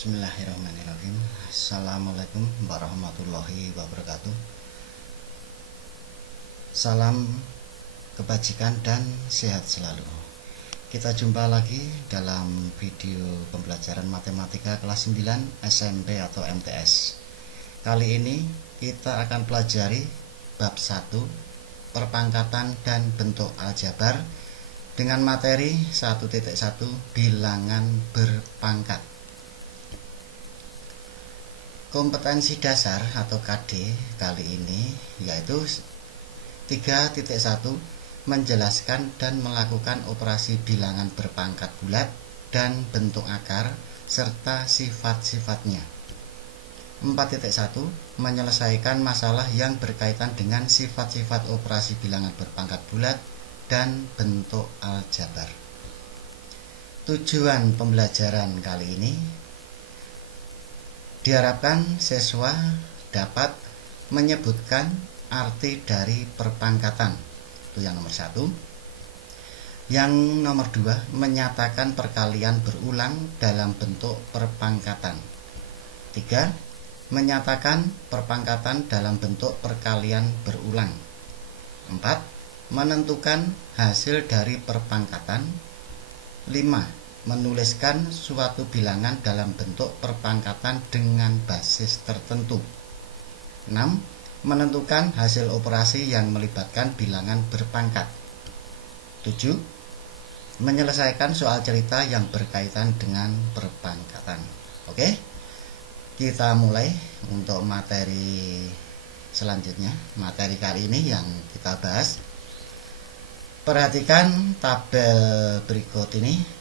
Bismillahirrahmanirrahim. Assalamualaikum warahmatullahi wabarakatuh. Salam kebajikan dan sehat selalu. Kita jumpa lagi dalam video pembelajaran matematika kelas 9 SMP atau MTS. Kali ini kita akan pelajari bab 1, perpangkatan dan bentuk aljabar, dengan materi 1.1 bilangan berpangkat. Kompetensi dasar atau KD kali ini yaitu 3.1 menjelaskan dan melakukan operasi bilangan berpangkat bulat dan bentuk akar serta sifat-sifatnya. 4.1 menyelesaikan masalah yang berkaitan dengan sifat-sifat operasi bilangan berpangkat bulat dan bentuk aljabar. Tujuan pembelajaran kali ini diharapkan siswa dapat menyebutkan arti dari perpangkatan. Itu yang nomor 1. Yang nomor 2, menyatakan perkalian berulang dalam bentuk perpangkatan. 3. Menyatakan perpangkatan dalam bentuk perkalian berulang. 4. Menentukan hasil dari perpangkatan. 5. Menuliskan suatu bilangan dalam bentuk perpangkatan dengan basis tertentu. 6. Menentukan hasil operasi yang melibatkan bilangan berpangkat. 7. Menyelesaikan soal cerita yang berkaitan dengan perpangkatan. Oke, kita mulai untuk materi selanjutnya. Materi kali ini yang kita bahas, perhatikan tabel berikut ini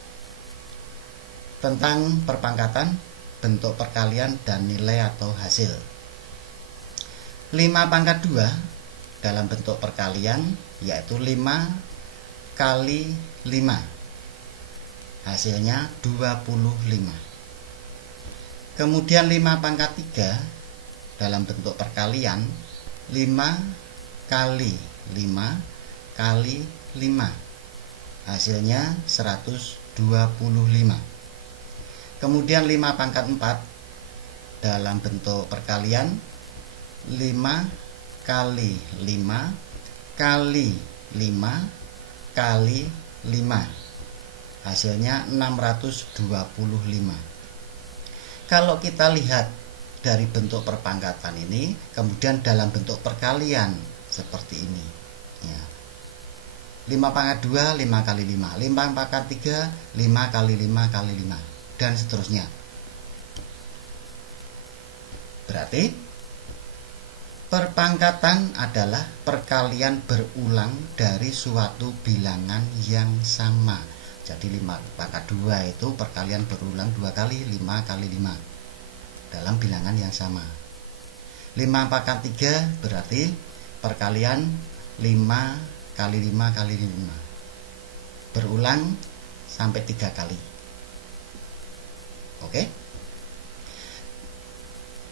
tentang perpangkatan, bentuk perkalian, dan nilai atau hasil. 5 pangkat 2 dalam bentuk perkalian yaitu 5 kali 5, hasilnya 25. Kemudian 5 pangkat 3 dalam bentuk perkalian 5 kali 5 kali 5, hasilnya 125. Kemudian 5 pangkat 4 dalam bentuk perkalian 5 kali 5 kali 5 kali 5, hasilnya 625. Kalau kita lihat dari bentuk perpangkatan ini, kemudian dalam bentuk perkalian seperti ini ya. 5 pangkat 2 5 kali 5, 5 pangkat 3 5 kali 5 kali 5, dan seterusnya. Berarti perpangkatan adalah perkalian berulang dari suatu bilangan yang sama. Jadi 5 pangkat 2 itu perkalian berulang 2 kali 5 kali 5 dalam bilangan yang sama. 5 pangkat 3 berarti perkalian 5 kali 5 kali 5 berulang sampai 3 kali. Oke,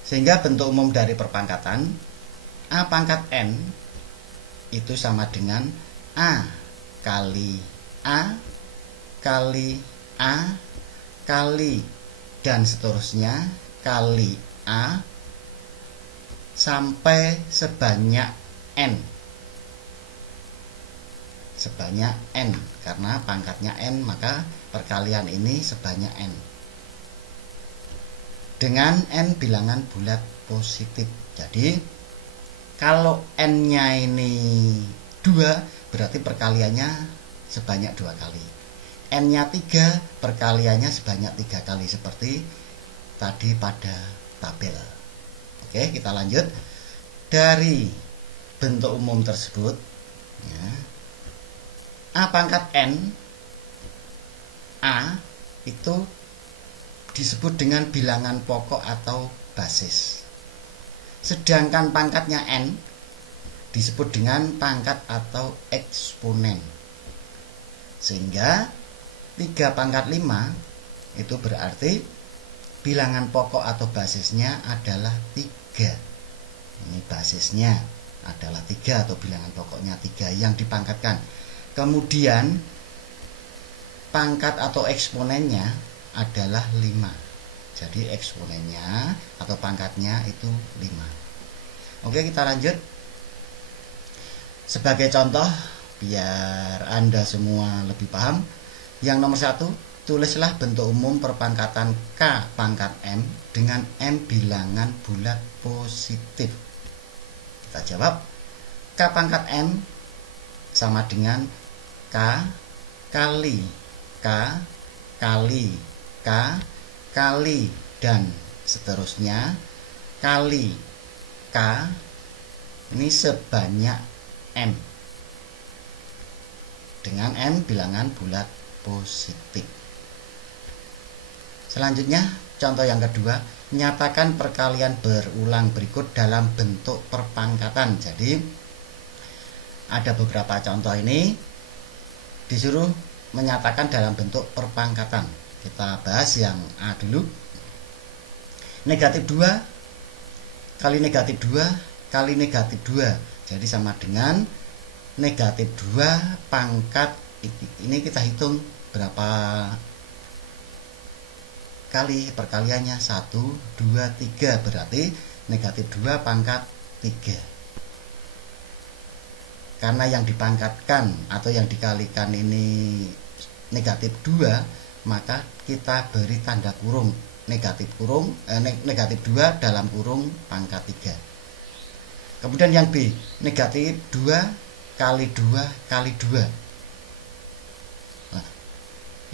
sehingga bentuk umum dari perpangkatan A pangkat N itu sama dengan A kali A kali A kali dan seterusnya kali A sampai sebanyak N. Sebanyak N, karena pangkatnya N maka perkalian ini sebanyak N dengan N bilangan bulat positif. Jadi kalau N-nya ini 2 berarti perkaliannya sebanyak 2 kali. N-nya 3 perkaliannya sebanyak 3 kali seperti tadi pada tabel. Oke, kita lanjut. Dari bentuk umum tersebut ya, A pangkat N, A itu disebut dengan bilangan pokok atau basis. Sedangkan pangkatnya N disebut dengan pangkat atau eksponen. Sehingga 3 pangkat 5 itu berarti bilangan pokok atau basisnya adalah 3. Ini basisnya adalah 3 atau bilangan pokoknya 3 yang dipangkatkan. Kemudian pangkat atau eksponennya adalah 5. Jadi eksponennya atau pangkatnya itu 5. Oke, kita lanjut. Sebagai contoh biar Anda semua lebih paham, yang nomor 1, tulislah bentuk umum perpangkatan K pangkat M dengan M bilangan bulat positif. Kita jawab, K pangkat M sama dengan K kali K kali K kali dan seterusnya kali K ini sebanyak M dengan M bilangan bulat positif. Selanjutnya contoh yang kedua, nyatakan perkalian berulang berikut dalam bentuk perpangkatan. Jadi ada beberapa contoh ini disuruh menyatakan dalam bentuk perpangkatan. Kita bahas yang A dulu. Negatif 2 kali negatif 2 kali negatif 2. Jadi sama dengan negatif 2 pangkat. Ini kita hitung berapa kali perkaliannya. 1, 2, 3. Berarti negatif 2 pangkat 3. Karena yang dipangkatkan atau yang dikalikan ini negatif 2, maka kita beri tanda kurung negatif 2 dalam kurung pangkat 3. Kemudian yang B, negatif 2 kali 2 kali 2. Nah,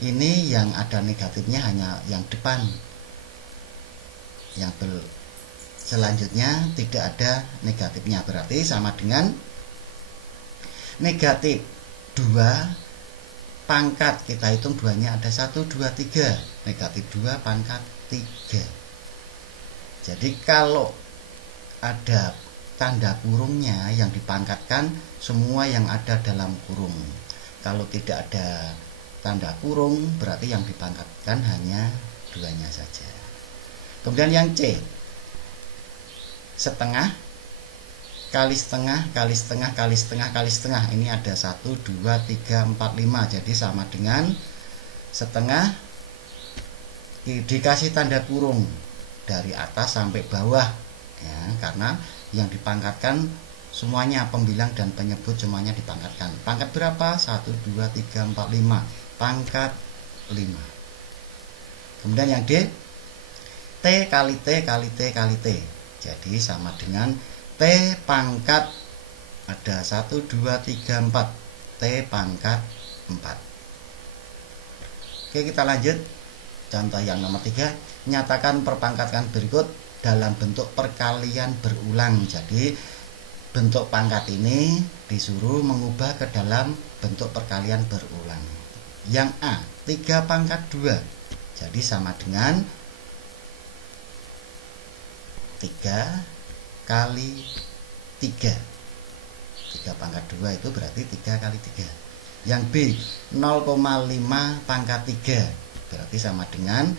ini yang ada negatifnya hanya yang depan. Yang selanjutnya tidak ada negatifnya. Berarti sama dengan negatif 2 pangkat, kita hitung 2-nya ada 1, 2, 3. Negatif 2 pangkat 3. Jadi kalau ada tanda kurungnya yang dipangkatkan semua yang ada dalam kurung. Kalau tidak ada tanda kurung berarti yang dipangkatkan hanya 2-nya saja. Kemudian yang C, setengah kali setengah kali setengah kali setengah kali setengah. Ini ada 1, 2, 3, 4, 5. Jadi sama dengan setengah dikasih tanda kurung dari atas sampai bawah ya, karena yang dipangkatkan semuanya, pembilang dan penyebut semuanya dipangkatkan. Pangkat berapa? 1, 2, 3, 4, 5. Pangkat 5. Kemudian yang D, T kali T kali T kali T. Jadi sama dengan T pangkat ada 1, 2, 3, 4. T pangkat 4. Oke, kita lanjut. Contoh yang nomor 3, nyatakan perpangkatan berikut dalam bentuk perkalian berulang. Jadi bentuk pangkat ini disuruh mengubah ke dalam bentuk perkalian berulang. Yang A, 3 pangkat 2. Jadi sama dengan 3 kali 3. 3 pangkat 2 itu berarti 3 kali 3. Yang B, 0,5 pangkat 3. Berarti sama dengan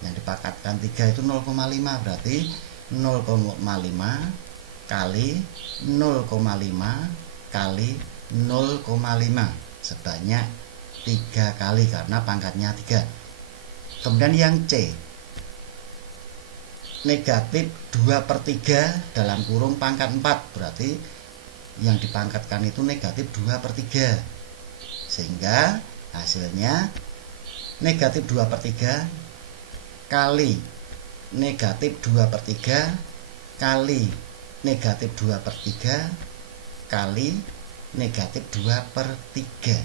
yang dipangkatkan 3 itu 0,5. Berarti 0,5 kali 0,5 kali 0,5. Sebanyak 3 kali karena pangkatnya 3. Kemudian yang C, negatif 2/3 dalam kurung pangkat 4. Berarti yang dipangkatkan itu negatif 2/3. Sehingga hasilnya negatif 2/3 kali negatif 2/3 kali negatif 2/3 kali negatif 2/3.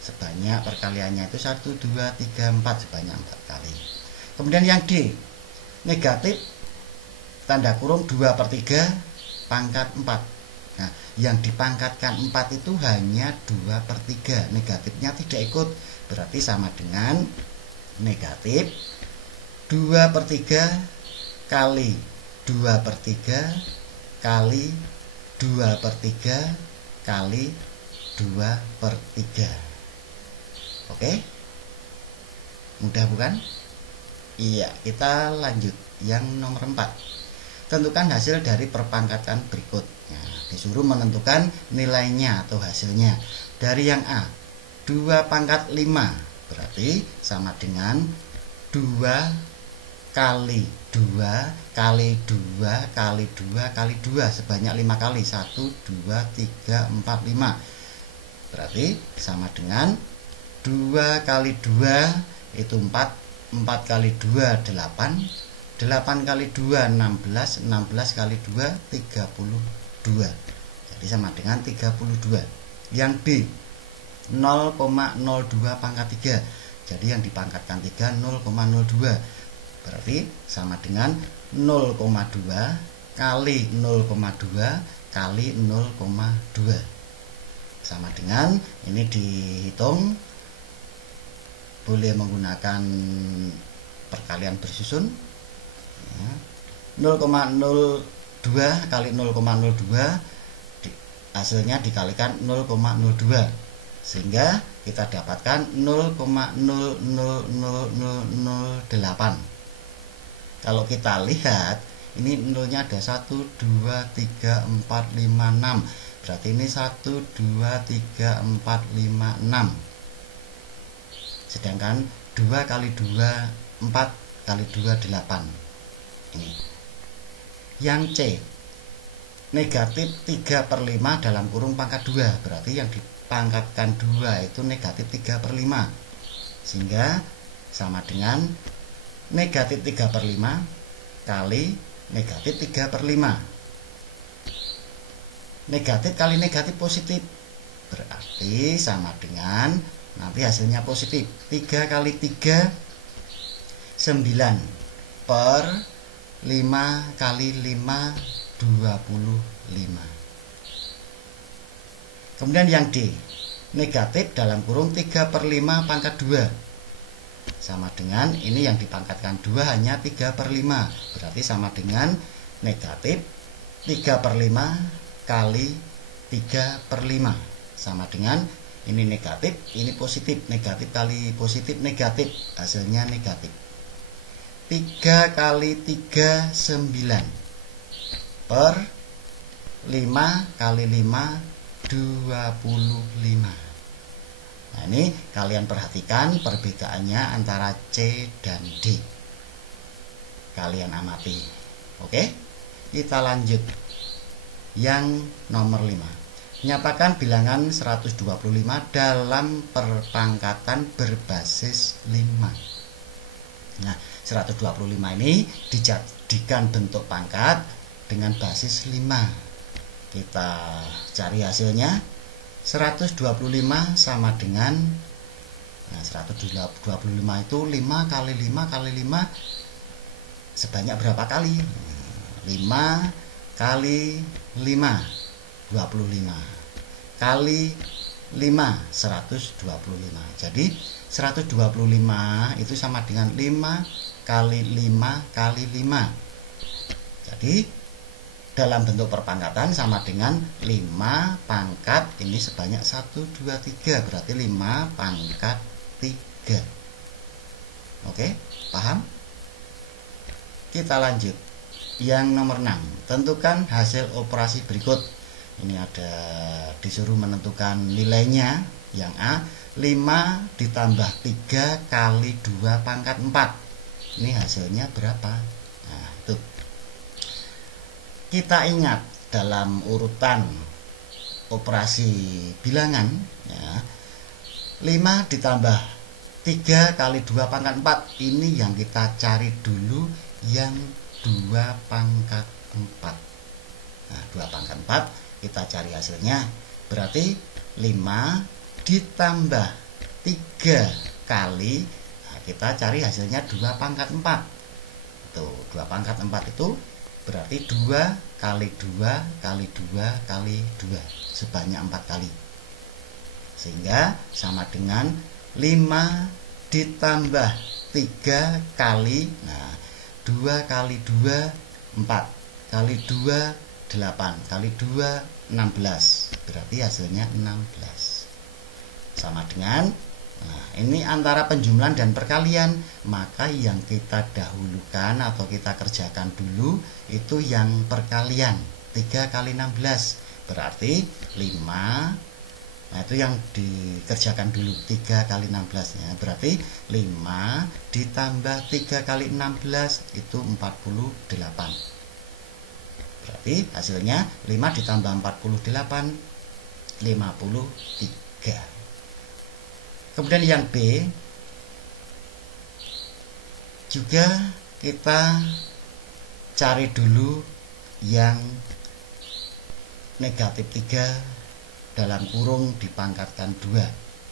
Sebanyak perkaliannya itu 1, 2, 3, 4. Sebanyak 4 kali. Kemudian yang D, negatif tanda kurung 2/3 pangkat 4. Nah, yang dipangkatkan 4 itu hanya 2/3. Negatifnya tidak ikut. Berarti sama dengan negatif 2/3 kali 2/3 kali 2/3 kali 2/3. Oke? Mudah bukan? Iya, kita lanjut yang nomor 4. Tentukan hasil dari perpangkatan berikut. Nah, disuruh menentukan nilainya atau hasilnya. Dari yang A, 2 pangkat 5. Berarti sama dengan 2 kali 2 kali 2 kali 2 kali 2 sebanyak 5 kali. 1, 2, 3, 4, 5. Berarti sama dengan 2 kali 2 itu 4. 4 kali 2 8. 8 kali 2 16. 16 kali 2 32. Jadi sama dengan 32. Yang B 0,02 pangkat 3. Jadi yang dipangkatkan 3 0,02. Berarti sama dengan 0,2 kali 0,2 kali 0,2. Sama dengan ini dihitung boleh menggunakan perkalian bersusun. 0,02 kali 0,02 hasilnya dikalikan 0,02 sehingga kita dapatkan 0,000008. Kalau kita lihat ini nolnya ada 1, 2, 3, 4, 5, 6. Berarti ini 1, 2, 3, 4, 5, 6. Sedangkan 2 kali 2 4 kali 2 8. Ini. Yang C negatif 3/5 dalam kurung pangkat 2. Berarti yang dipangkatkan 2 itu negatif 3/5. Sehingga sama dengan negatif 3/5 kali negatif 3/5. Negatif kali negatif positif. Berarti sama dengan nanti hasilnya positif. 3 kali 3 9 per 5 kali 5 25. Kemudian yang D negatif dalam kurung 3/5 pangkat 2. Sama dengan ini yang dipangkatkan 2 hanya 3/5. Berarti sama dengan negatif 3/5 kali 3/5. Sama dengan ini negatif, ini positif. Negatif kali positif negatif. Hasilnya negatif. 3 kali 3 9 per 5 kali 5 25. Nah ini kalian perhatikan perbedaannya antara C dan D. Kalian amati. Oke, kita lanjut. Yang nomor 5. Nyatakan bilangan 125 dalam perpangkatan berbasis 5. Nah 125 ini dijadikan bentuk pangkat dengan basis 5. Kita cari hasilnya. 125 sama dengan 125 itu 5 kali 5 kali 5 sebanyak berapa kali? 5 kali 5 25 kali 5 125. Jadi 125 itu sama dengan 5 kali 5 kali 5. Jadi dalam bentuk perpangkatan sama dengan 5 pangkat ini sebanyak 1, 2, 3. Berarti 5 pangkat 3. Oke, paham? Kita lanjut. Yang nomor 6. Tentukan hasil operasi berikut. Ini ada disuruh menentukan nilainya. Yang A 5 ditambah 3 kali 2 pangkat 4. Ini hasilnya berapa? Nah itu. Kita ingat dalam urutan operasi bilangan ya, 5 ditambah 3 kali 2 pangkat 4. Ini yang kita cari dulu yang 2 pangkat 4. Nah 2 pangkat 4 kita cari hasilnya. Berarti 5 ditambah 3 kali, nah, kita cari hasilnya 2 pangkat 4. Tuh 2 pangkat 4 itu berarti 2 kali 2 kali 2 kali 2 sebanyak 4 kali. Sehingga sama dengan 5 ditambah 3 kali, nah 2 kali 2 4 kali 2 8 kali 2 16. Berarti hasilnya 16. Sama dengan, nah ini antara penjumlahan dan perkalian. Maka yang kita dahulukan atau kita kerjakan dulu itu yang perkalian. 3 kali 16 berarti 5 Nah, itu yang dikerjakan dulu 3 kali 16 ya. Berarti 5 ditambah 3 kali 16 itu 48. Berarti hasilnya 5 ditambah 48 53. Kemudian yang B juga kita cari dulu yang negatif 3 dalam kurung dipangkatkan 2.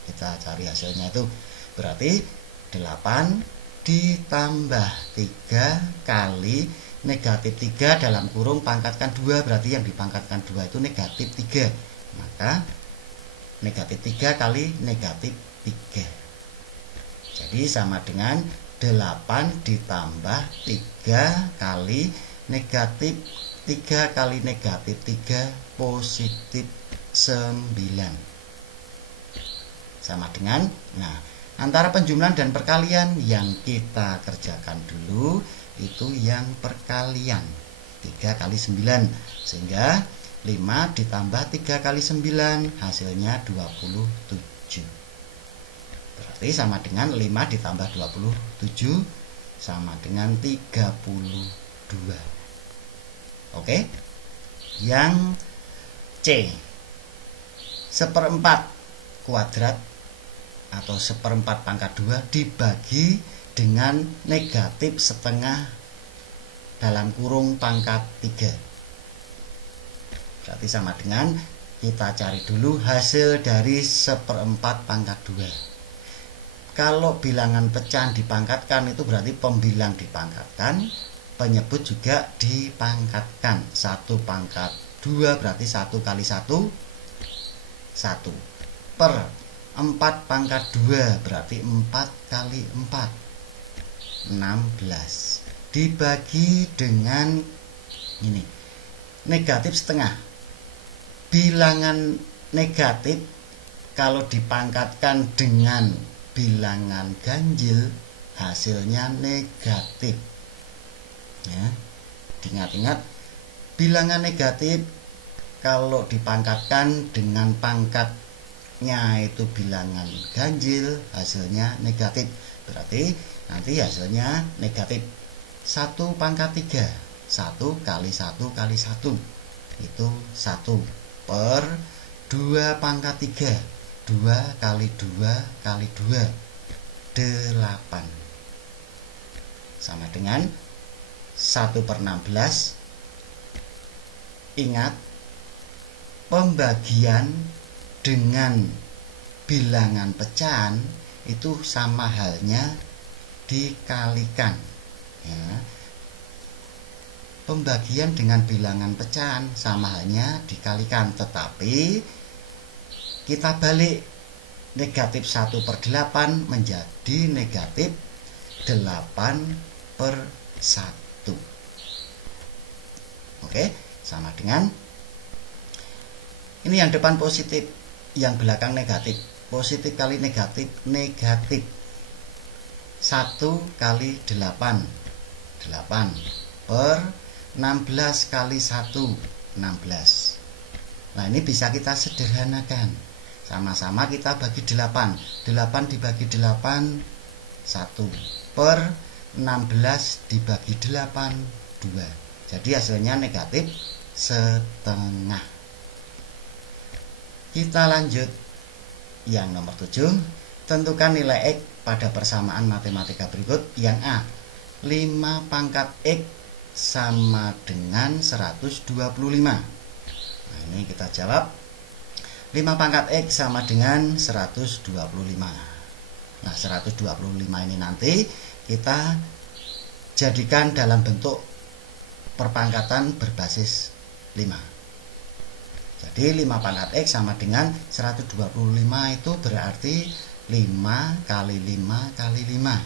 Kita cari hasilnya itu. Berarti 8 ditambah 3 kali negatif 3 dalam kurung pangkatkan 2. Berarti yang dipangkatkan 2 itu negatif 3. Maka negatif 3 kali negatif 3. Jadi sama dengan 8 ditambah 3 kali negatif 3 kali negatif 3 positif 9. Sama dengan, nah, antara penjumlahan dan perkalian yang kita kerjakan dulu itu yang perkalian 3 kali 9. Sehingga 5 ditambah 3 kali 9 hasilnya 27. Berarti sama dengan 5 ditambah 27 sama dengan 32. Oke. Yang C, 1/4 kuadrat atau 1/4 pangkat 2 dibagi dengan negatif setengah dalam kurung pangkat 3. Berarti sama dengan kita cari dulu hasil dari 1/4 pangkat 2. Kalau bilangan pecahan dipangkatkan itu berarti pembilang dipangkatkan, penyebut juga dipangkatkan. 1 pangkat 2 berarti 1 kali 1 1 per 4 pangkat 2 berarti 4 kali 4 16 dibagi dengan ini negatif setengah. Bilangan negatif kalau dipangkatkan dengan bilangan ganjil hasilnya negatif ya. Diingat-ingat, bilangan negatif kalau dipangkatkan dengan pangkatnya itu bilangan ganjil hasilnya negatif. Berarti nanti hasilnya negatif 1 pangkat 3 1 kali 1 kali 1 itu 1 per 2 pangkat 3 2 kali 2 kali 2 8 sama dengan 1 per 16. Ingat, pembagian dengan bilangan pecahan itu sama halnya dikalikan ya. Pembagian dengan bilangan pecahan sama halnya dikalikan, tetapi kita balik negatif 1 per 8 menjadi negatif 8 per 1. Oke, sama dengan ini yang depan positif, yang belakang negatif. Positif kali negatif, negatif 1 kali 8 8 per 16 kali 1 16. Nah, ini bisa kita sederhanakan. Sama-sama kita bagi 8 dibagi 8 1 per 16 dibagi 8 2. Jadi hasilnya negatif setengah. Kita lanjut yang nomor 7. Tentukan nilai X pada persamaan matematika berikut. Yang A, 5 pangkat X sama dengan 125. Nah, ini kita jawab 5 pangkat X sama dengan 125. Nah, 125 ini nanti kita jadikan dalam bentuk perpangkatan berbasis 5. Jadi 5 pangkat X sama dengan 125 itu berarti 5 kali 5 kali 5.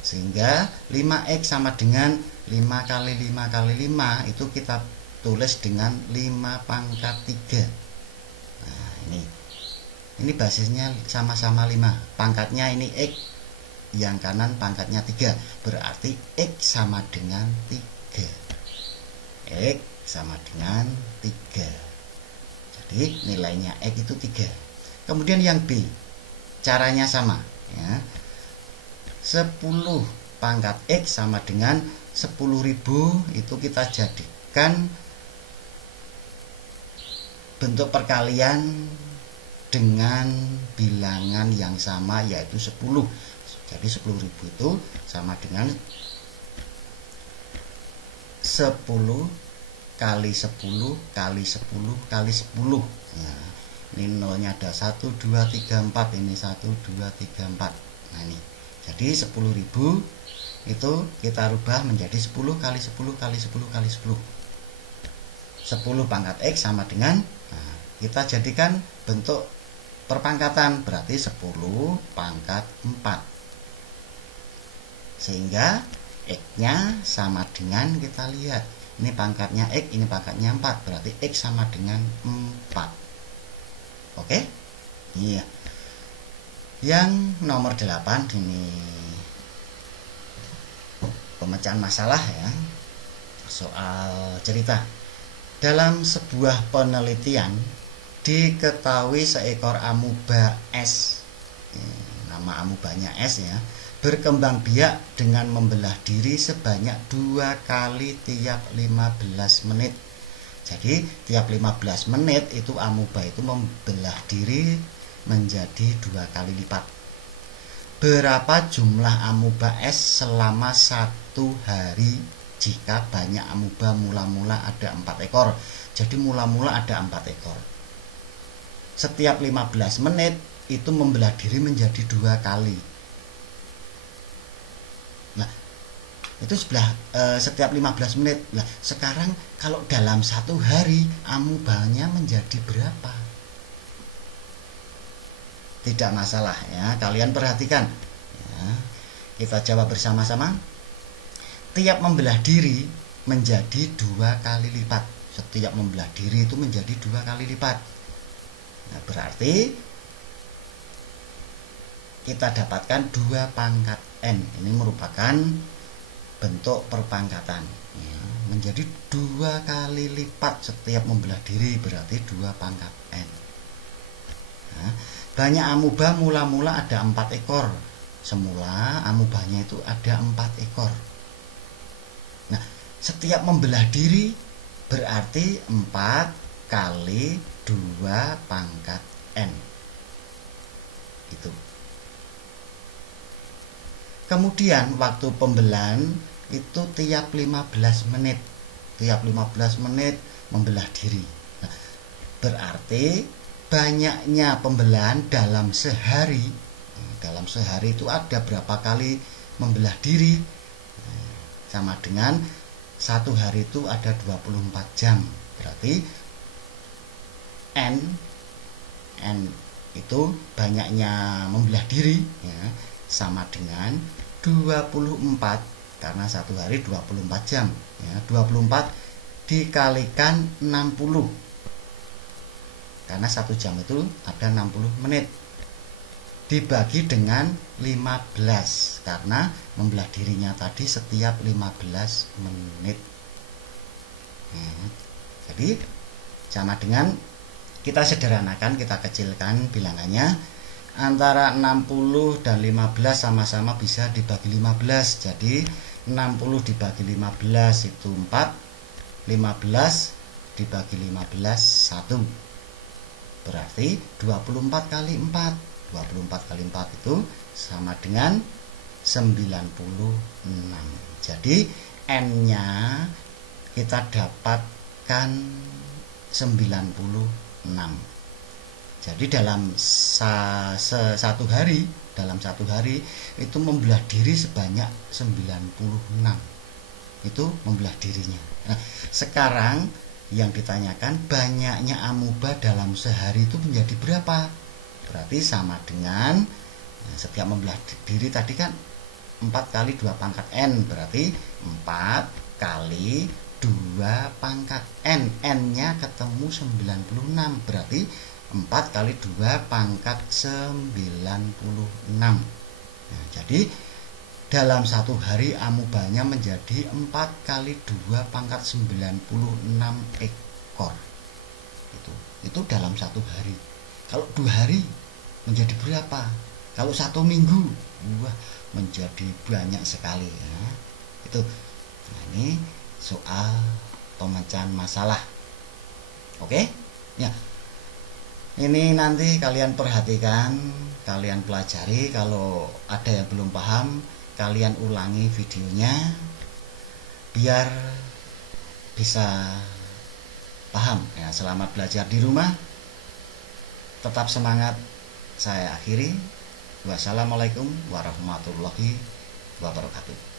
Sehingga 5X sama dengan 5 kali 5 kali 5 itu kita tulis dengan 5 pangkat 3. Nah, ini basisnya sama-sama 5. Pangkatnya ini X, yang kanan pangkatnya 3. Berarti X sama dengan 3. X sama dengan 3. Jadi nilainya X itu 3. Kemudian yang B, caranya sama ya. 10 pangkat X sama dengan 10.000, itu kita jadikan bentuk perkalian dengan bilangan yang sama, yaitu 10. Jadi 10.000 itu sama dengan 10 kali 10 kali 10 kali 10. Nah, ini nolnya ada 1, 2, 3, 4. Ini 1, 2, 3, 4. Nah ini. Jadi 10.000 itu kita rubah menjadi 10 kali 10 kali 10 kali 10. 10 pangkat X sama dengan, nah, kita jadikan bentuk perpangkatan, berarti 10 pangkat 4. Sehingga X-nya sama dengan, kita lihat, ini pangkatnya X, ini pangkatnya 4, berarti X sama dengan 4. Oke? Iya. Yang nomor 8 ini pemecahan masalah ya. Soal cerita. Dalam sebuah penelitian diketahui seekor amuba es, nama amubanya es ya, berkembang biak dengan membelah diri sebanyak 2 kali tiap 15 menit. Jadi tiap 15 menit itu amuba itu membelah diri menjadi 2 kali lipat. Berapa jumlah amuba es selama 1 hari jika banyak amuba mula-mula ada 4 ekor? Jadi mula-mula ada 4 ekor. Setiap 15 menit itu membelah diri menjadi 2 kali. Nah, itu setiap 15 menit. Nah, sekarang kalau dalam 1 hari amubanya menjadi berapa? Tidak masalah ya, kalian perhatikan ya. Kita jawab bersama-sama. Tiap membelah diri menjadi 2 kali lipat. Setiap membelah diri itu menjadi 2 kali lipat. Nah, berarti kita dapatkan 2 pangkat N. Ini merupakan bentuk perpangkatan ya. Menjadi 2 kali lipat setiap membelah diri, berarti 2 pangkat N. Nah, banyak amuba mula-mula ada 4 ekor. Semula amubanya itu ada 4 ekor. Nah, setiap membelah diri berarti 4 kali 2 pangkat N. Itu. Kemudian waktu pembelahan itu tiap 15 menit. Tiap 15 menit membelah diri. Nah, berarti banyaknya pembelahan dalam sehari. Dalam sehari itu ada berapa kali membelah diri? Sama dengan 1 hari itu ada 24 jam. Berarti N itu banyaknya membelah diri ya, sama dengan 24, karena 1 hari 24 jam ya, 24 dikalikan 60. Karena 1 jam itu ada 60 menit. Dibagi dengan 15, karena membelah dirinya tadi setiap 15 menit. Nah, jadi sama dengan, kita sederhanakan, kita kecilkan bilangannya. Antara 60 dan 15 sama-sama bisa dibagi 15. Jadi 60 dibagi 15 itu 4. 15 dibagi 15 1. Berarti 24 kali 4. 24 kali 4 itu sama dengan 96. Jadi N-nya kita dapatkan 96. Jadi dalam satu hari itu membelah diri sebanyak 96. Itu membelah dirinya. Nah, sekarang yang ditanyakan banyaknya amuba dalam sehari itu menjadi berapa? Berarti sama dengan setiap membelah diri tadi kan 4 kali 2 pangkat N, berarti 4 kali 2 pangkat N. N-nya ketemu 96, berarti 4 kali 2 pangkat 96. Nah, jadi dalam 1 hari amubanya menjadi 4 kali 2 pangkat 96 ekor. Itu dalam 1 hari. Kalau 2 hari menjadi berapa? Kalau 1 minggu, wah, menjadi banyak sekali ya. Itu. Nah, ini soal pemecahan masalah. Oke? Ya. Ini nanti kalian perhatikan, kalian pelajari. Kalau ada yang belum paham, kalian ulangi videonya biar bisa paham ya. Selamat belajar di rumah, tetap semangat. Saya akhiri. Wassalamualaikum warahmatullahi wabarakatuh.